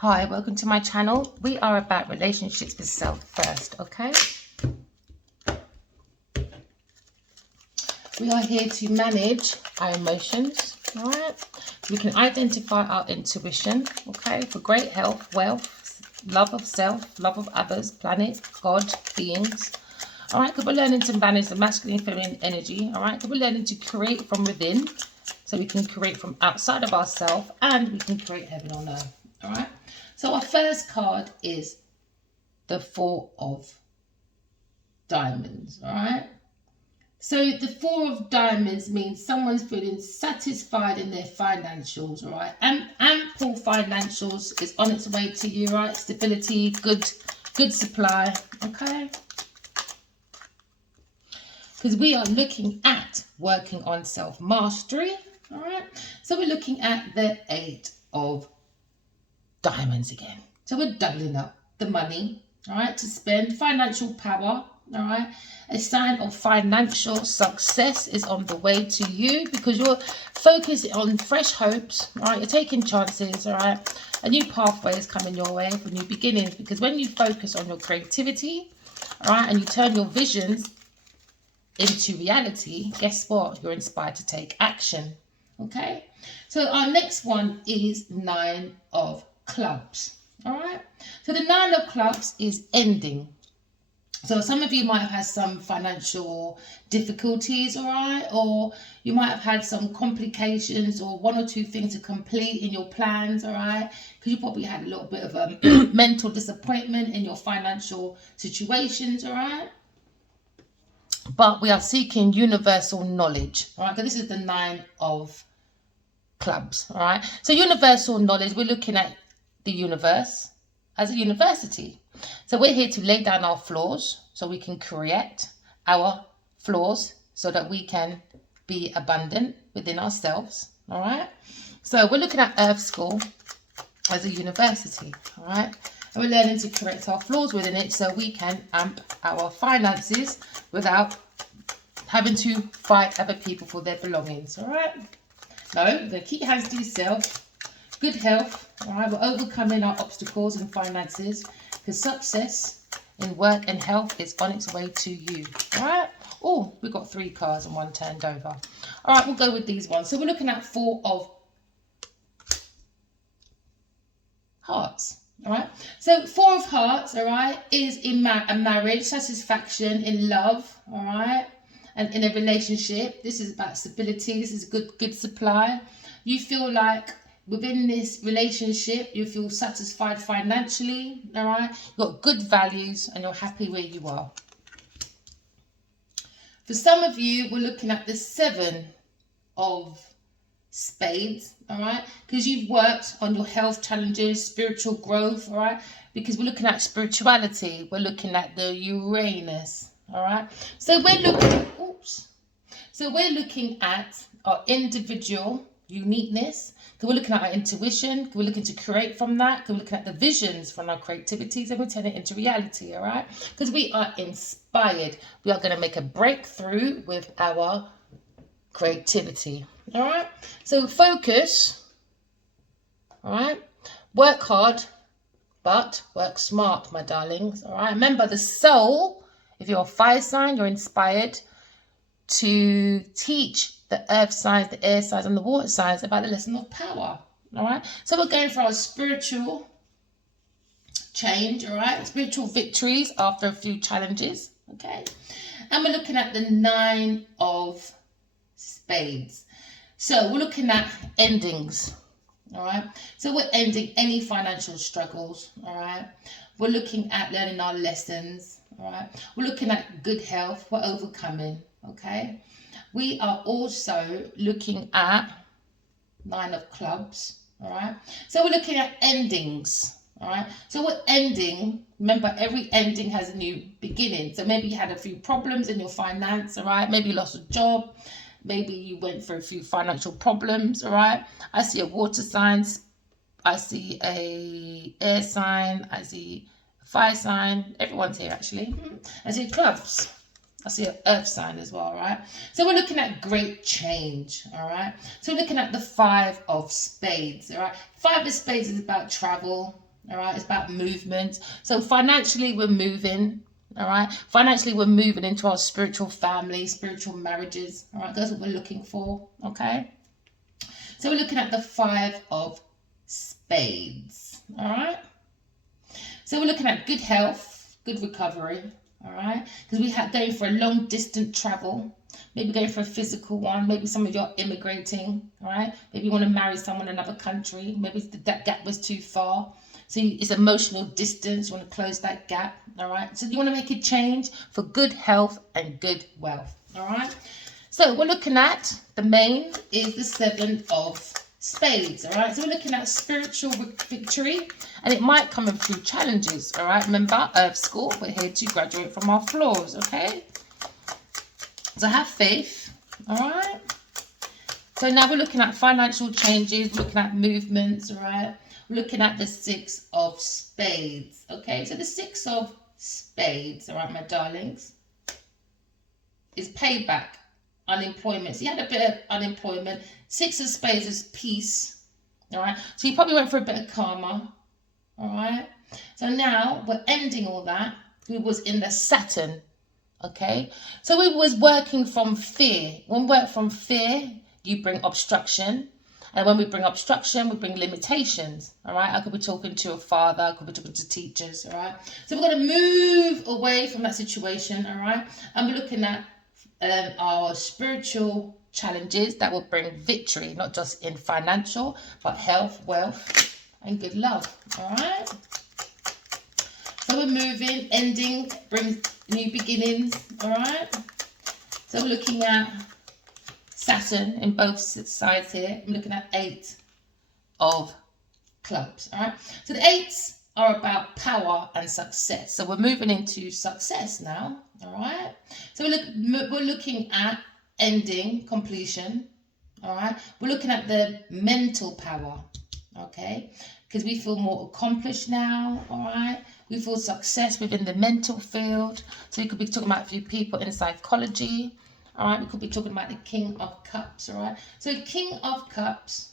Hi, welcome to my channel. We are about relationships with self first, okay? We are here to manage our emotions, all right? So we can identify our intuition, okay? For great health, wealth, love of self, love of others, planet, God, beings. All right, because we're learning to manage the masculine and feminine energy, all right? Because we're learning to create from within, so we can create from outside of ourselves, and we can create heaven on earth, all right? So our first card is the Four of Diamonds, all right? So the Four of Diamonds means someone's feeling satisfied in their financials, all right? And ample financials is on its way to you, right? Stability, good supply, okay? Because we are looking at working on self-mastery, all right? So we're looking at the Eight of Diamonds again. So we're doubling up the money, all right, to spend. Financial power, all right. A sign of financial success is on the way to you because you're focused on fresh hopes, all right. You're taking chances, all right. A new pathway is coming your way for new beginnings, because when you focus on your creativity, all right, and you turn your visions into reality, guess what? You're inspired to take action, okay? So our next one is Nine of Clubs, all right? So the Nine of Clubs is ending. So some of you might have had some financial difficulties, all right? Or you might have had some complications or one or two things to complete in your plans, all right? Because you probably had a little bit of a mental disappointment in your financial situations, all right? But we are seeking universal knowledge, all right? So this is the Nine of Clubs, all right? So universal knowledge, we're looking at the universe as a university. So we're here to lay down our flaws so we can create our flaws so that we can be abundant within ourselves, all right? So we're looking at Earth School as a university, all right? And we're learning to correct our flaws within it so we can amp our finances without having to fight other people for their belongings, all right? No, we're going to keep your hands to yourself. Good health, all right? We're overcoming our obstacles in finances because success in work and health is on its way to you, all right? Oh, we've got 3 cards and 1 turned over. All right, we'll go with these ones. So we're looking at Four of Hearts. All right, so Four of Hearts, all right, is in a marriage, satisfaction in love, all right, and in a relationship. This is about stability. This is good supply. You feel like within this relationship you feel satisfied financially, all right, you've got good values and you're happy where you are. For some of you, we're looking at the Seven of Spades, all right, because you've worked on your health challenges, spiritual growth, all right, because we're looking at spirituality, we're looking at the Uranus, all right. So we're looking at our individual uniqueness. So we're looking at our intuition, we're looking to create from that, we're looking at the visions from our creativity, so we're turning it into reality, all right, because we are inspired. We are going to make a breakthrough with our creativity, all right? So focus, all right? Work hard, but work smart, my darlings, all right? Remember, the soul, if you're a fire sign, you're inspired to teach the earth signs, the air signs, and the water signs about the lesson of power, all right? So we're going for our spiritual change, all right? Spiritual victories after a few challenges, okay? And we're looking at the Nine of Spades. So we're looking at endings, all right? So we're ending any financial struggles, all right? We're looking at learning our lessons, all right? We're looking at good health, we're overcoming, okay? We are also looking at Nine of Clubs, all right? So we're looking at endings, all right? So we're ending, remember every ending has a new beginning. So maybe you had a few problems in your finance, all right? Maybe you lost a job. Maybe you went through a few financial problems, all right? I see a water sign. I see a air sign. I see a fire sign. Everyone's here, actually. I see clubs. I see an earth sign as well, right? So we're looking at great change, all right? So we're looking at the Five of Spades, all right? Five of Spades is about travel, All right, it's about movement. So financially, we're moving. All right, financially, we're moving into our spiritual family, spiritual marriages. All right, that's what we're looking for. Okay, so we're looking at the 5 of spades. All right, so we're looking at good health, good recovery. All right, because we had going for a long distance travel, maybe going for a physical one, maybe some of you are immigrating. All right, maybe you want to marry someone in another country, maybe that gap was too far, so it's emotional distance, you want to close that gap. All right, so you want to make a change for good health and good wealth. All right, so we're looking at the main is the 7 of spades. All right, so we're looking at spiritual victory, and it might come in through challenges. All right, remember, school, we're here to graduate from our flaws. Okay, so have faith. All right, so now we're looking at financial changes, we're looking at movements. All right, we're looking at the 6 of spades. Okay, so the 6 of spades, all right, my darlings, is payback, unemployment. So you had a bit of unemployment. 6 of spades is peace. All right, so you probably went for a bit of karma. All right, so now we're ending all that. We was in the Saturn. Okay, so we was working from fear. When we work from fear, you bring obstruction. And when we bring obstruction, we bring limitations. All right, I could be talking to a father, I could be talking to teachers. All right, so we're going to move away from that situation. All right, and we're looking at our spiritual challenges that will bring victory, not just in financial, but health, wealth, and good love. All right, so we're moving, ending brings new beginnings. All right, so we're looking at Saturn in both sides here. I'm looking at 8 of clubs. All right, so the 8s are about power and success. So we're moving into success now. All right, so we're looking at ending, completion. All right, we're looking at the mental power. Okay, because we feel more accomplished now. All right, we feel success within the mental field. So we could be talking about a few people in psychology. All right, we could be talking about the King of Cups. All right, so King of Cups,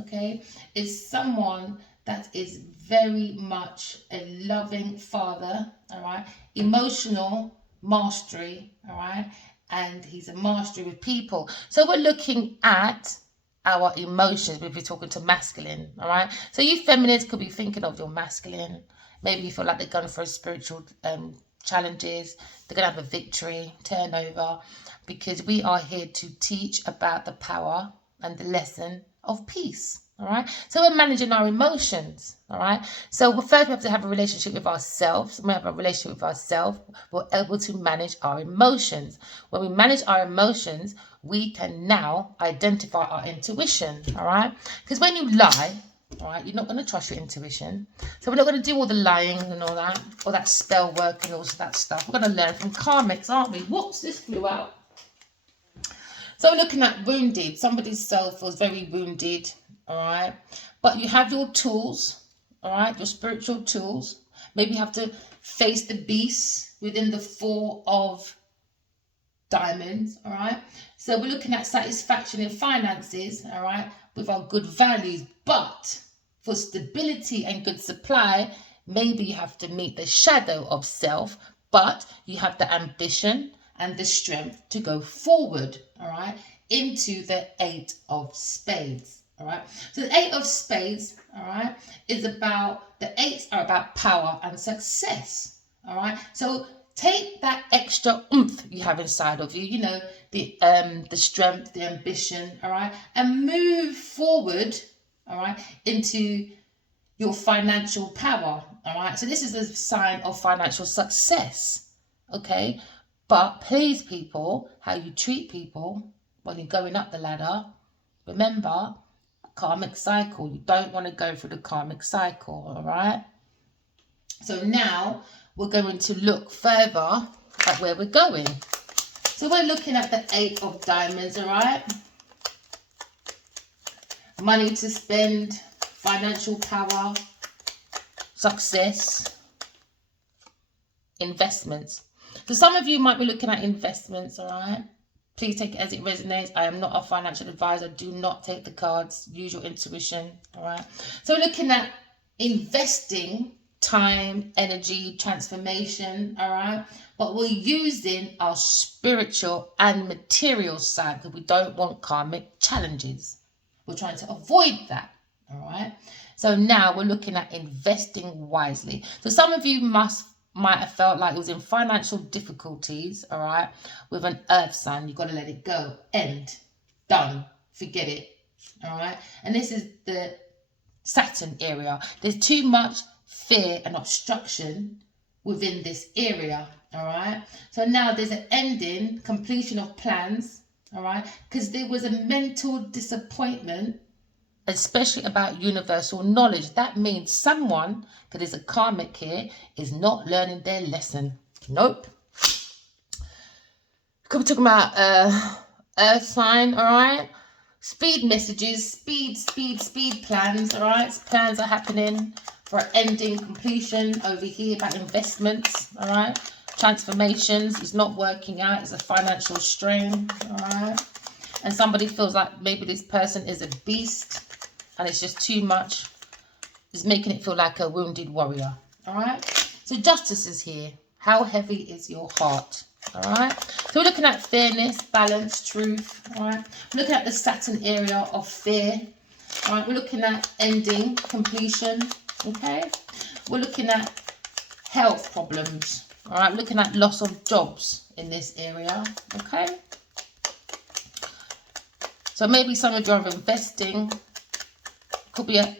okay, is someone that is very much a loving father. All right, emotional mastery. All right, and he's a mastery with people. So we're looking at our emotions if we're talking to masculine. All right, so you feminines could be thinking of your masculine. Maybe you feel like they're going for a spiritual challenges, they're going to have a victory, turnover, because we are here to teach about the power and the lesson of peace. All right, so we're managing our emotions. All right, so first we have to have a relationship with ourselves. When we have a relationship with ourselves, we're able to manage our emotions. When we manage our emotions, we can now identify our intuition. All right, because when you lie, all right, you're not going to trust your intuition. So we're not going to do all the lying and all that spell work and all that stuff. We're going to learn from karmics, aren't we? Whoops, this flew out. So we're looking at wounded. Somebody's self was very wounded, all right? But you have your tools, all right? Your spiritual tools. Maybe you have to face the beast within the 4 of diamonds, all right? So we're looking at satisfaction in finances, all right, with our good values. But for stability and good supply, maybe you have to meet the shadow of self, but you have the ambition and the strength to go forward, all right, into the 8 of spades, all right. So the 8 of spades, all right, is about, the 8s are about power and success, all right. So take that extra oomph you have inside of you, you know, the strength, the ambition, all right, and move forward, all right, into your financial power, all right. So this is a sign of financial success, okay. But please, people, how you treat people when you're going up the ladder, remember, karmic cycle. You don't want to go through the karmic cycle, all right? So now we're going to look further at where we're going. So we're looking at the 8 of diamonds, all right? Money to spend, financial power, success, investments. So some of you might be looking at investments, all right? Please take it as it resonates. I am not a financial advisor. Do not take the cards. Use your intuition, all right? So we're looking at investing time, energy, transformation, all right? But we're using our spiritual and material side because we don't want karmic challenges. We're trying to avoid that, all right? So now we're looking at investing wisely. So some of you might have felt like it was in financial difficulties, all right, with an earth sign. You've got to let it go. End. Done. Forget it. All right. And this is the Saturn area. There's too much fear and obstruction within this area. All right. So now there's an ending, completion of plans. All right. Because there was a mental disappointment, especially about universal knowledge. That means someone, because there's a karmic here, is not learning their lesson. Nope. Could be talking about earth sign, all right? Speed messages, speed plans, all right? Plans are happening for ending, completion over here about investments, all right? Transformations is not working out. It's a financial strain, all right? And somebody feels like maybe this person is a beast and it's just too much. It's making it feel like a wounded warrior, all right? So justice is here. How heavy is your heart? All right. So we're looking at fairness, balance, truth. All right. We're looking at the Saturn area of fear. All right. We're looking at ending, completion. Okay. We're looking at health problems. All right. We're looking at loss of jobs in this area. Okay. So maybe some of you are investing. Could be a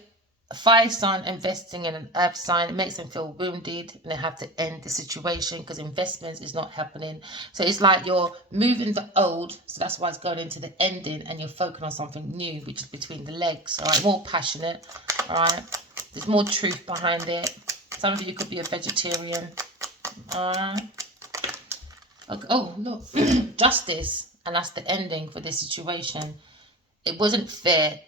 fire sign investing in an earth sign. It makes them feel wounded and they have to end the situation because investments is not happening. So it's like you're moving the old, so that's why it's going into the ending, and you're focusing on something new, which is between the legs. All right, more passionate. All right, there's more truth behind it. Some of you could be a vegetarian. All right. Okay. Oh, look, justice, and that's the ending for this situation. It wasn't fair.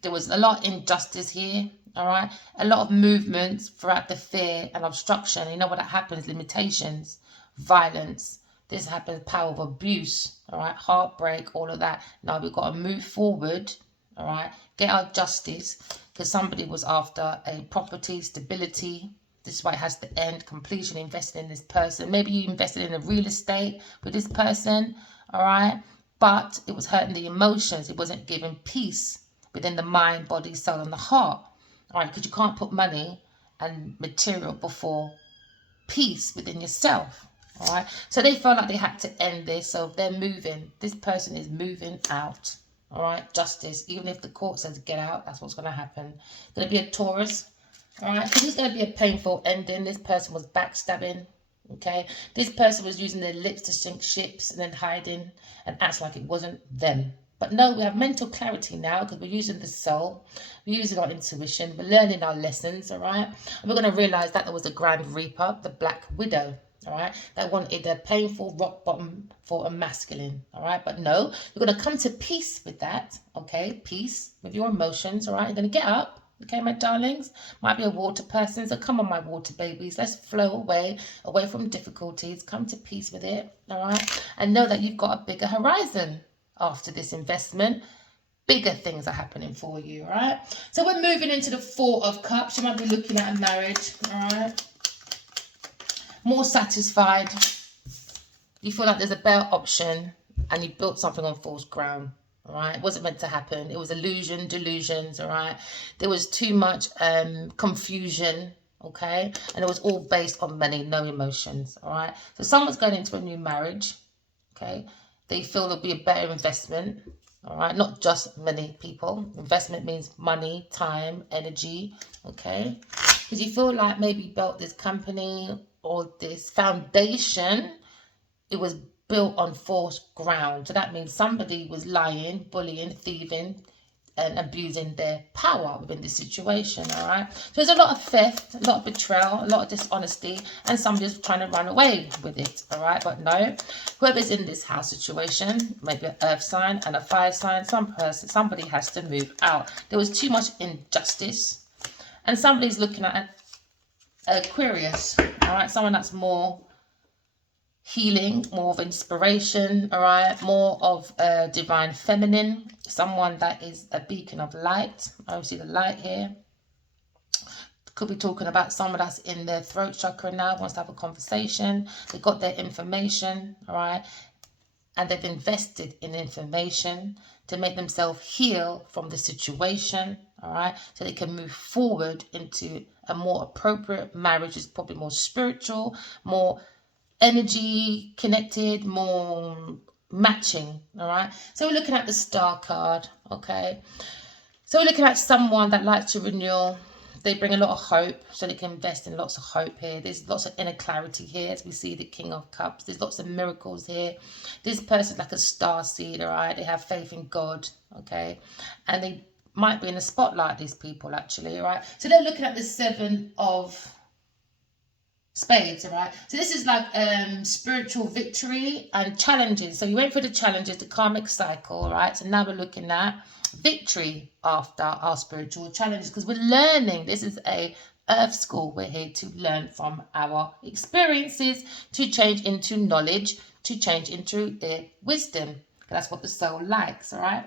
There was a lot of injustice here. All right, a lot of movements throughout the fear and obstruction. You know what that happens? Limitations, violence. This happens, power of abuse. All right, heartbreak, all of that. Now we've got to move forward. All right, get our justice because somebody was after a property, stability. This is why it has to end. Completion, investing in this person. Maybe you invested in a real estate with this person. All right, but it was hurting the emotions. It wasn't giving peace within the mind, body, soul, and the heart. All right, because you can't put money and material before peace within yourself. All right, so they felt like they had to end this, so they're moving. This person is moving out. All right, justice. Even if the court says get out, that's what's going to happen. It's going to be a Taurus. All right, because it's going to be a painful ending. This person was backstabbing. Okay, this person was using their lips to sink ships and then hiding and acts like it wasn't them. But no, we have mental clarity now because we're using the soul, we're using our intuition, we're learning our lessons, all right? And we're going to realize that there was a Grand Reaper, the Black Widow, all right? That wanted a painful rock bottom for a masculine, all right? But no, you're going to come to peace with that, okay? Peace with your emotions, all right? You're going to get up. Okay, my darlings, might be a water person, so come on, my water babies, let's flow away from difficulties, come to peace with it, all right? And know that you've got a bigger horizon after this investment. Bigger things are happening for you, all right? So we're moving into the Four of Cups. You might be looking at a marriage, all right? More satisfied. You feel like there's a better option and you built something on false ground. All right, it wasn't meant to happen. It was illusion, delusions. All right, there was too much confusion. Okay, and it was all based on money, no emotions. All right, so someone's going into a new marriage. Okay, they feel there'll be a better investment. All right, not just money, people. Investment means money, time, energy. Okay, because you feel like maybe you built this company or this foundation. It was built on false ground. So that means somebody was lying, bullying, thieving, and abusing their power within this situation, all right? So there's a lot of theft, a lot of betrayal, a lot of dishonesty, and somebody's trying to run away with it, all right? But no, whoever's in this house situation, maybe an earth sign and a fire sign, somebody has to move out. There was too much injustice, and somebody's looking at Aquarius, all right? Someone that's more healing, more of inspiration, all right, more of divine feminine, someone that is a beacon of light. I see the light here. Could be talking about someone that's in their throat chakra now, wants to have a conversation. They got their information, all right? And they've invested in information to make themselves heal from the situation, all right? So they can move forward into a more appropriate marriage. Is probably more spiritual, more energy connected, more matching, all right? So we're looking at the Star card, okay? So we're looking at someone that likes to renew. They bring a lot of hope, so they can invest in lots of hope here. There's lots of inner clarity here, as we see the King of Cups. There's lots of miracles here. This person's like a star seed, all right? They have faith in God, okay? And they might be in the spotlight, these people, actually, all right? So they're looking at the 7 of Spades, all right? So this is like spiritual victory and challenges. So you went for the challenges, the karmic cycle, all right? So now we're looking at victory after our spiritual challenges, because we're learning. This is a earth school. We're here to learn from our experiences, to change into knowledge, to change into wisdom. That's what the soul likes, all right?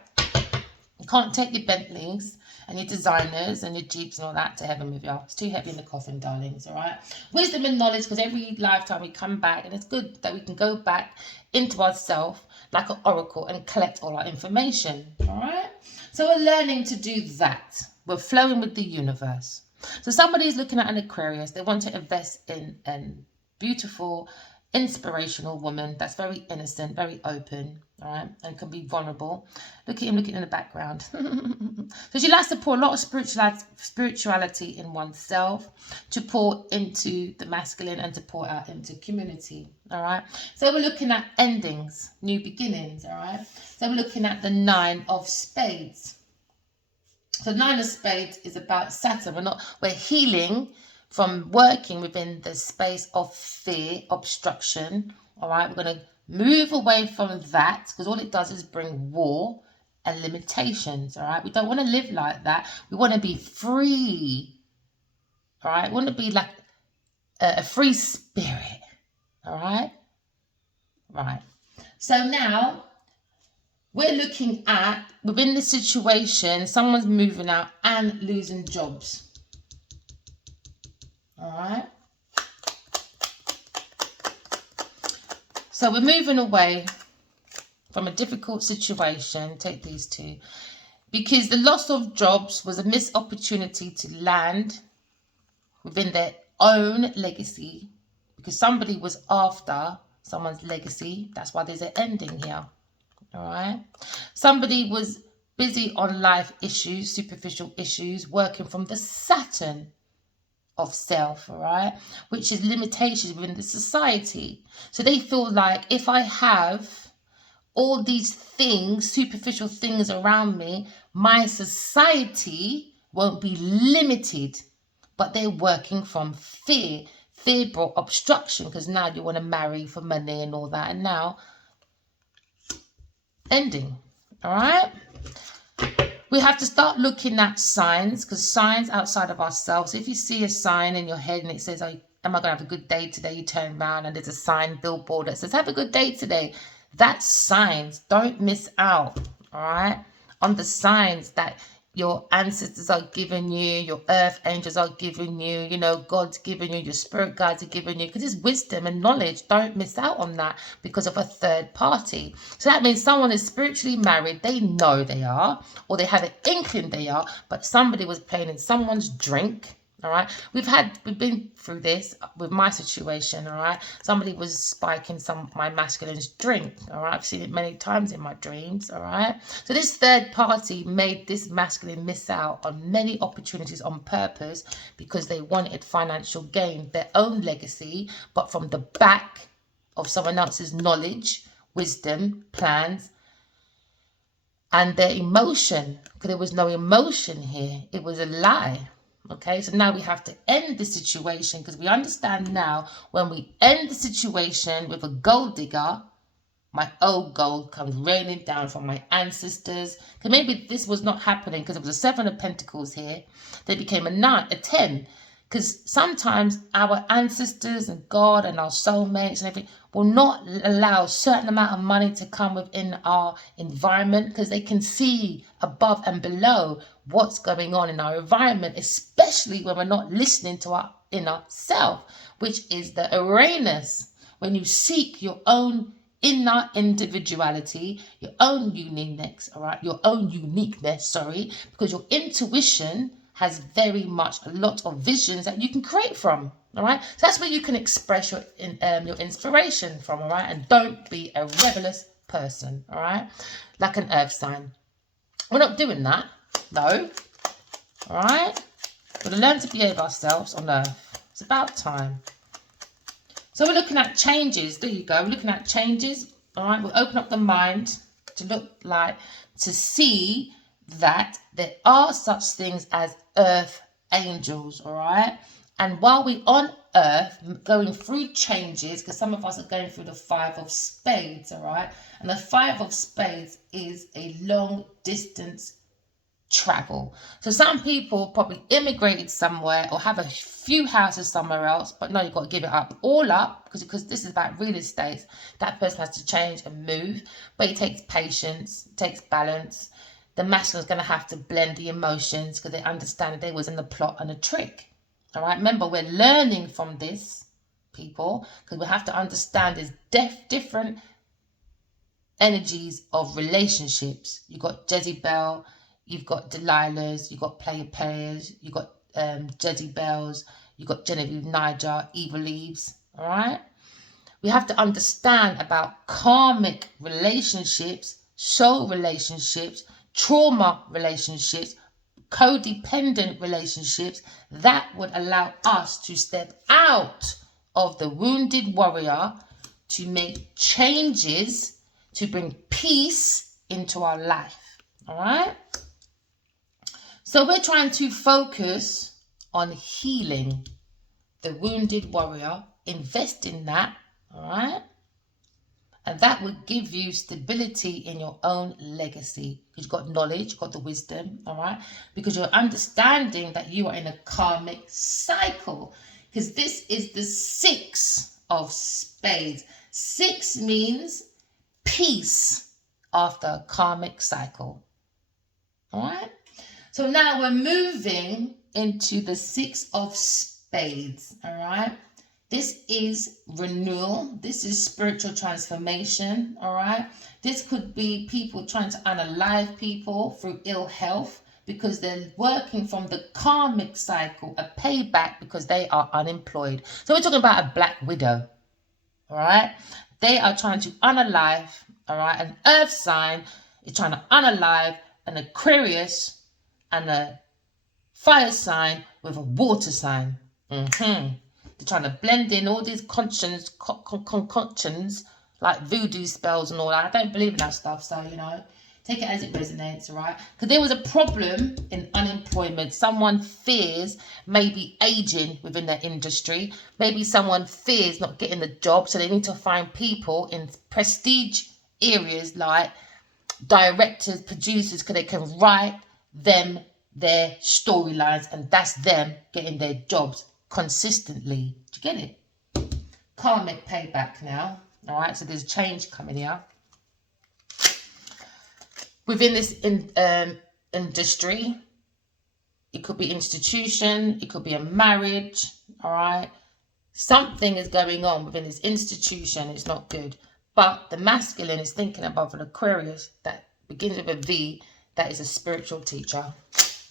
You can't take your Bentleys and your designers and your Jeeps and all that to heaven with you. It's too heavy in the coffin, darlings, all right? Wisdom and knowledge, because every lifetime we come back, and it's good that we can go back into ourselves like an oracle and collect all our information, all right? So we're learning to do that. We're flowing with the universe. So somebody's looking at an Aquarius. They want to invest in a beautiful, inspirational woman that's very innocent, very open, all right, and can be vulnerable. Look at him looking in the background. So she likes to pour a lot of spirituality in oneself, to pour into the masculine and to pour out into community, all right? So we're looking at endings, new beginnings, all right? So we're looking at the 9 of Spades. So 9 of Spades is about Saturn. We're healing from working within the space of fear, obstruction, all right? We're going to move away from that, because all it does is bring war and limitations, all right? We don't want to live like that. We want to be free, all right? We want to be like a free spirit, all right? Right. So now we're looking at, within the situation, someone's moving out and losing jobs. All right. So we're moving away from a difficult situation. Take these 2. Because the loss of jobs was a missed opportunity to land within their own legacy. Because somebody was after someone's legacy. That's why there's an ending here. All right. Somebody was busy on life issues, superficial issues, working from the Saturn of self, all right, which is limitations within the society. So they feel like, if I have all these things, superficial things around me, my society won't be limited. But they're working from fear. Fear brought obstruction, because now you want to marry for money and all that, and now ending, all right? We have to start looking at signs, because signs outside of ourselves. If you see a sign in your head and it says, am I going to have a good day today? You turn around and there's a sign, billboard that says, have a good day today. That's signs. Don't miss out, all right, on the signs that your ancestors are giving you, your earth angels are giving you, you know, God's giving you, your spirit guides are giving you, because it's wisdom and knowledge. Don't miss out on that because of a third party. So that means someone is spiritually married. They know they are, or they have an inkling they are, but somebody was playing in someone's drink. All right, we've been through this with my situation. All right, somebody was spiking my masculine's drink. All right, I've seen it many times in my dreams. All right, so this third party made this masculine miss out on many opportunities on purpose, because they wanted financial gain, their own legacy, but from the back of someone else's knowledge, wisdom, plans, and their emotion, because there was no emotion here. It was a lie. Okay, so now we have to end the situation, because we understand now, when we end the situation with a gold digger, my old gold comes raining down from my ancestors. Because maybe this was not happening because it was a 7 of Pentacles here. They became a 9, a 10. Because sometimes our ancestors and God and our soulmates and everything will not allow a certain amount of money to come within our environment, because they can see above and below what's going on in our environment, especially when we're not listening to our inner self, which is the Uranus. When you seek your own inner individuality, your own uniqueness, all right, because your intuition has very much a lot of visions that you can create from, all right. So that's where you can express your inspiration from, all right. And don't be a rebellious person, all right, like an earth sign. We're not doing that, no, all right. We're going to learn to behave ourselves on earth. It's about time. So we're looking at changes. There you go. We're looking at changes. All right. We'll open up the mind to see that there are such things as earth angels. All right. And while we're on earth going through changes, because some of us are going through the 5 of spades. All right. And the 5 of spades is a long distance travel. So some people probably immigrated somewhere or have a few houses somewhere else, but no, you've got to give it all up, because this is about real estate. That person has to change and move, but it takes patience, it takes balance. The masculine is going to have to blend the emotions, because they understand that they was in the plot and a trick. All right, remember, we're learning from this, people, because we have to understand there's different energies of relationships. You've got Jezebel, you've got Delilahs, you've got players, you've got Jezebels, you've got Genevieve, Niger, Evil Eves, all right? We have to understand about karmic relationships, soul relationships, trauma relationships, codependent relationships that would allow us to step out of the wounded warrior, to make changes, to bring peace into our life, all right? So we're trying to focus on healing the wounded warrior, invest in that, all right? And that will give you stability in your own legacy. You've got knowledge, you've got the wisdom, all right? Because you're understanding that you are in a karmic cycle. Because this is the 6 of spades. 6 means peace after a karmic cycle, all right? So now we're moving into the 6 of spades, all right? This is renewal. This is spiritual transformation, all right? This could be people trying to unalive people through ill health, because they're working from the karmic cycle, a payback because they are unemployed. So we're talking about a black widow, all right? They are trying to unalive, all right? An earth sign is trying to unalive an Aquarius and a fire sign with a water sign. They're trying to blend in all these concoctions like voodoo spells and all that. I don't believe in that stuff, so, you know, take it as it resonates, all right? Because there was a problem in unemployment. Someone fears maybe aging within their industry. Maybe someone fears not getting the job, so they need to find people in prestige areas like directors, producers, because they can write them their storylines, and that's them getting their jobs consistently. Do you get it? Karmic payback now. All right, so there's change coming here within this industry. It could be institution, it could be a marriage. All right, something is going on within this institution. It's not good. But the masculine is thinking about an Aquarius that begins with a V, that is a spiritual teacher,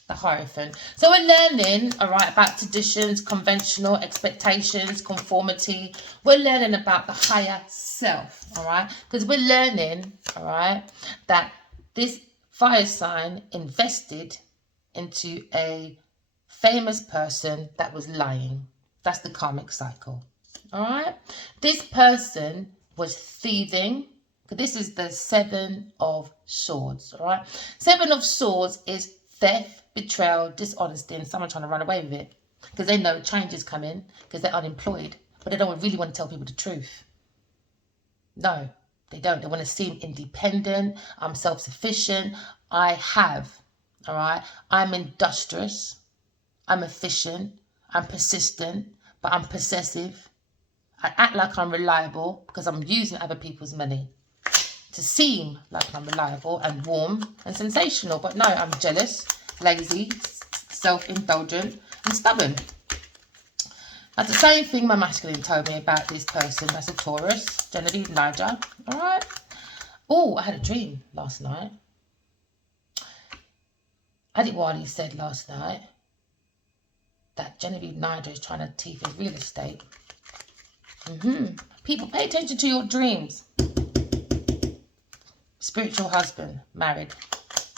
the Hierophant. So we're learning, all right, about traditions, conventional expectations, conformity. We're learning about the higher self, all right? Because we're learning, all right, that this fire sign invested into a famous person that was lying. That's the karmic cycle, all right? This person was thieving. This is the 7 of swords, all right? 7 of swords is theft, betrayal, dishonesty, and someone trying to run away with it because they know change is coming because they're unemployed, but they don't really want to tell people the truth. No, they don't. They want to seem independent. I'm self-sufficient. I have, all right? I'm industrious. I'm efficient. I'm persistent, but I'm possessive. I act like I'm reliable because I'm using other people's money to seem like I'm reliable and warm and sensational. But no, I'm jealous, lazy, self-indulgent and stubborn. That's the same thing my masculine told me about this person. That's a Taurus, Genevieve Niger. All right. Oh, I had a dream last night. Adik Wali said last night that Genevieve Niger is trying to teeth his real estate. People, pay attention to your dreams. Spiritual husband, married.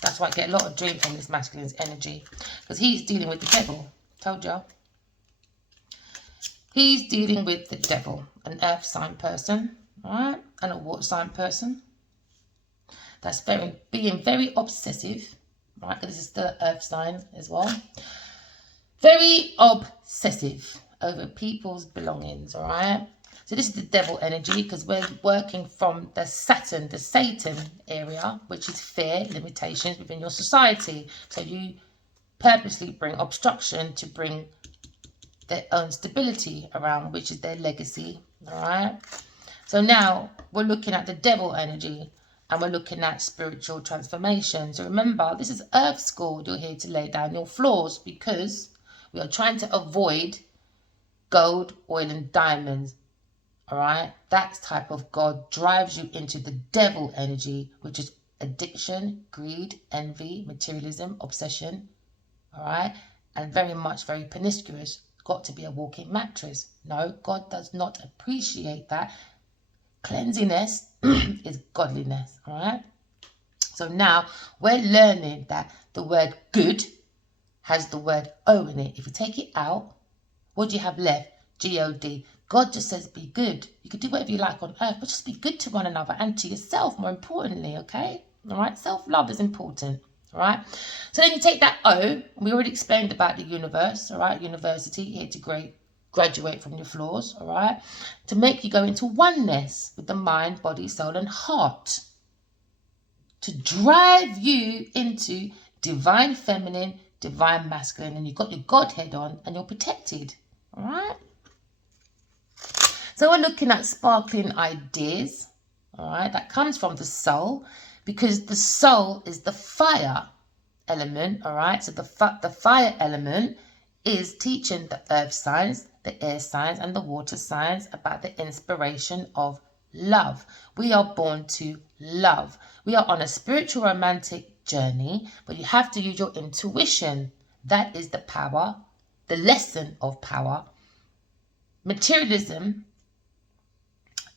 That's why I get a lot of dreams from this masculine's energy. Because he's dealing with the devil. Told y'all. He's dealing with the devil. An earth sign person. Alright? And a water sign person. That's being very obsessive. Right? Because this is the earth sign as well. Very obsessive over people's belongings. Alright? So this is the devil energy because we're working from the Saturn, the Satan area, which is fear, limitations within your society. So you purposely bring obstruction to bring their own stability around, which is their legacy. All right. So now we're looking at the devil energy and we're looking at spiritual transformation. So remember, this is Earth School. You're here to lay down your flaws because we are trying to avoid gold, oil and diamonds. All right, that type of God drives you into the devil energy, which is addiction, greed, envy, materialism, obsession. All right, and very promiscuous. Got to be a walking mattress. No, God does not appreciate that. Cleanliness is godliness. All right. So now we're learning that the word good has the word O in it. If you take it out, what do you have left? G-O-D. God just says be good. You can do whatever you like on earth, but just be good to one another and to yourself, more importantly, okay? All right? Self-love is important, all right? So then you take that O. We already explained about the universe, all right? University, here to graduate from your flaws, all right? To make you go into oneness with the mind, body, soul, and heart. To drive you into divine feminine, divine masculine, and you've got your Godhead on and you're protected, all right? So we're looking at sparkling ideas, all right, that comes from the soul because the soul is the fire element, all right. So the fire element is teaching the earth signs, the air signs and the water signs about the inspiration of love. We are born to love. We are on a spiritual romantic journey, but you have to use your intuition. That is the power, the lesson of power. Materialism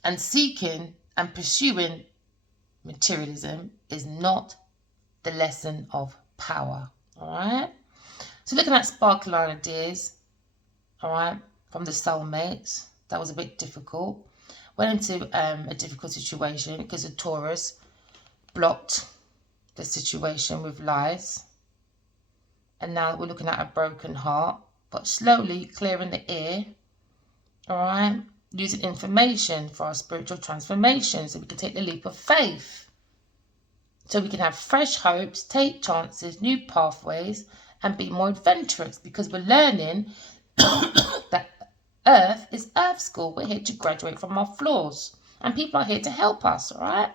and seeking and pursuing materialism is not the lesson of power. All right. So looking at sparkling ideas, all right, from the soulmates, that was a bit difficult. Went into a difficult situation because the Taurus blocked the situation with lies. And now we're looking at a broken heart, but slowly clearing the air. All right. Using information for our spiritual transformation so we can take the leap of faith. So we can have fresh hopes, take chances, new pathways, and be more adventurous because we're learning that Earth is Earth School. We're here to graduate from our flaws. And people are here to help us, all right?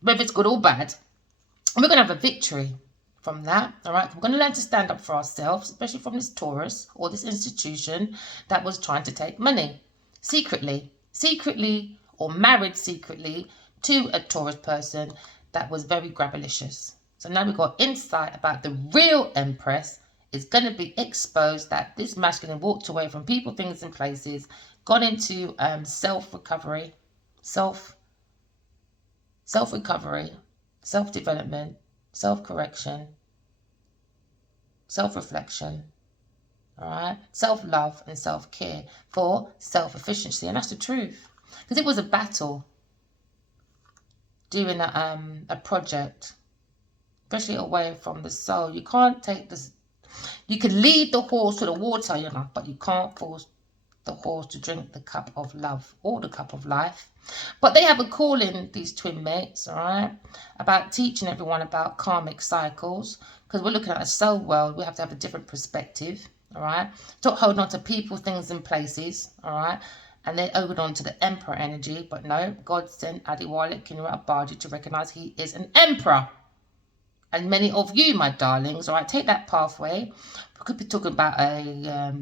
Whether it's good or bad. And we're going to have a victory from that, all right? We're going to learn to stand up for ourselves, especially from this Taurus or this institution that was trying to take money. Secretly or married secretly to a Taurus person that was very grabalicious. So now we've got insight about the real Empress. Is going to be exposed that this masculine walked away from people, things and places, gone into self-recovery, self-recovery, self-development, self-correction, self-reflection, all right, self-love and self-care for self-efficiency. And that's the truth. Because it was a battle doing a project, especially away from the soul. You can't take this. You can lead the horse to the water, you know, but you can't force the horse to drink the cup of love or the cup of life. But they have a calling, these twin mates, all right, about teaching everyone about karmic cycles. Because we're looking at a soul world, we have to have a different perspective, all right? Stop holding on to people, things, and places, all right? And then hold on to the Emperor energy. But no, God sent Adiwale Kinra Abaji to recognize he is an Emperor. And many of you, my darlings, all right, take that pathway. We could be talking about a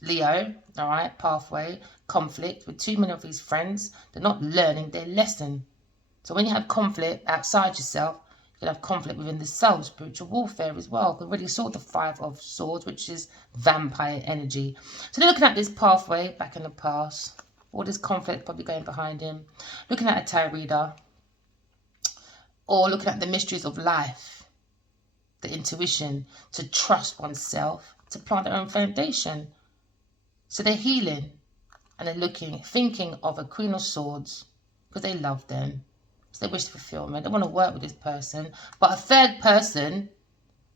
Leo, all right, pathway, conflict with too many of his friends. They're not learning their lesson. So when you have conflict outside yourself, you can have conflict within the soul, spiritual warfare as well. We already saw the 5 of Swords, which is vampire energy. So they're looking at this pathway back in the past. All this conflict probably going behind him. Looking at a tarot reader. Or looking at the mysteries of life. The intuition, to trust oneself, to plant their own foundation. So they're healing. And they're thinking of a Queen of Swords. Because they love them. They wish fulfillment. They want to work with this person. But a third person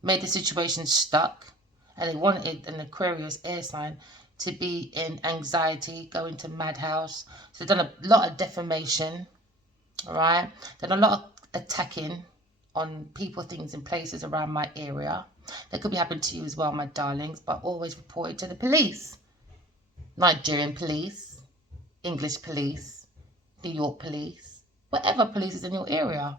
made the situation stuck. And they wanted an Aquarius air sign to be in anxiety, go into madhouse. So they've done a lot of defamation. Alright? They've done a lot of attacking on people, things, and places around my area. That could be happening to you as well, my darlings. But always report it to the police. Nigerian police. English police. New York police. Whatever police is in your area,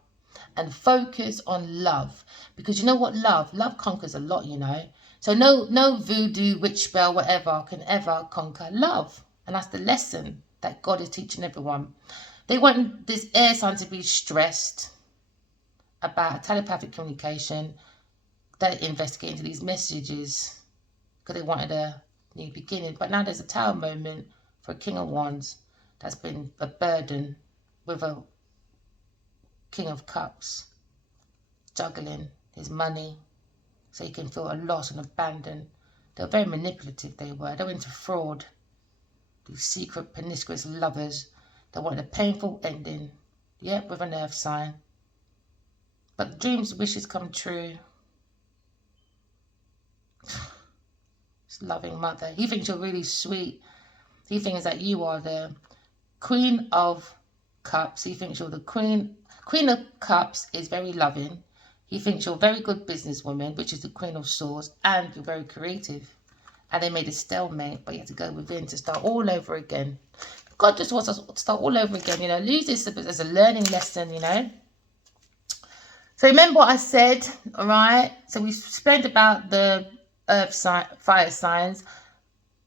and focus on love, because you know what, love conquers a lot, you know. So no voodoo, witch spell, whatever can ever conquer love. And that's the lesson that God is teaching everyone. They want this air sign to be stressed about telepathic communication. They investigate into these messages because they wanted a new beginning. But now there's a Tower moment for a King of Wands that's been a burden with a King of Cups, juggling his money so he can feel a loss and abandoned. They were very manipulative, they were into fraud. These secret, promiscuous lovers that wanted a painful ending, yep, with an earth sign. But dreams, wishes come true. This loving mother. He thinks you're really sweet. He thinks that you are the Queen of Cups. He thinks you're the Queen of Cups is very loving. He thinks you're a very good businesswoman, which is the Queen of Swords, and you're very creative. And they made a stalemate, but you have to go within to start all over again. God just wants us to start all over again, you know. Use this as a learning lesson, you know. So remember what I said, all right? So we explained about the earth sign, fire signs.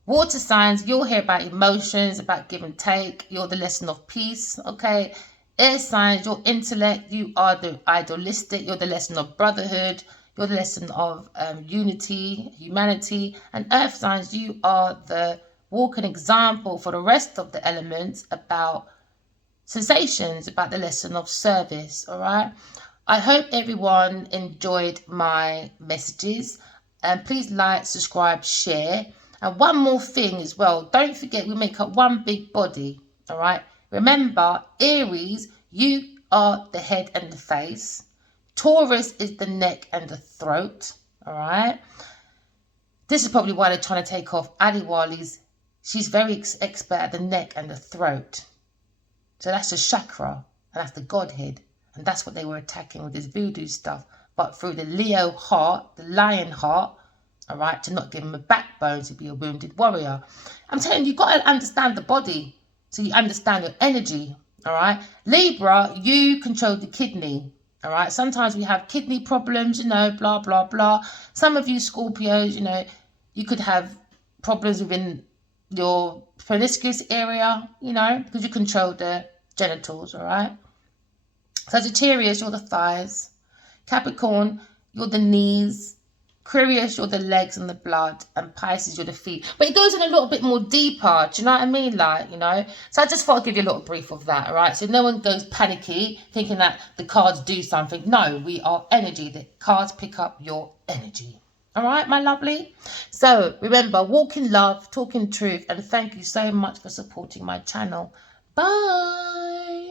Water signs, you'll hear about emotions, about give and take. You're the lesson of peace, okay? Air signs, your intellect, you are the idealistic. You're the lesson of brotherhood. You're the lesson of unity, humanity. And earth signs, you are the walking example for the rest of the elements about sensations, about the lesson of service, all right? I hope everyone enjoyed my messages. And please like, subscribe, share. And one more thing as well. Don't forget, we make up one big body, all right? Remember, Aries, you are the head and the face. Taurus is the neck and the throat, all right? This is probably why they're trying to take off Adiwale's. She's very expert at the neck and the throat. So that's the chakra, and that's the Godhead. And that's what they were attacking with this voodoo stuff. But through the Leo heart, the lion heart, all right, to not give him a backbone, to be a wounded warrior. I'm telling you, you've got to understand the body. So you understand your energy, all right? Libra, you control the kidney, all right? Sometimes we have kidney problems, you know, blah, blah, blah. Some of you Scorpios, you know, you could have problems within your meniscus area, you know, because you control the genitals, all right? Sagittarius, you're the thighs. Capricorn, you're the knees. Aquarius, you're the legs and the blood, and Pisces, you're the feet. But it goes in a little bit more deeper, do you know what I mean? Like, you know, so I just thought I'd give you a little brief of that, all right? So no one goes panicky, thinking that the cards do something. No, we are energy. The cards pick up your energy. All right, my lovely? So remember, walk in love, talk in truth, and thank you so much for supporting my channel. Bye.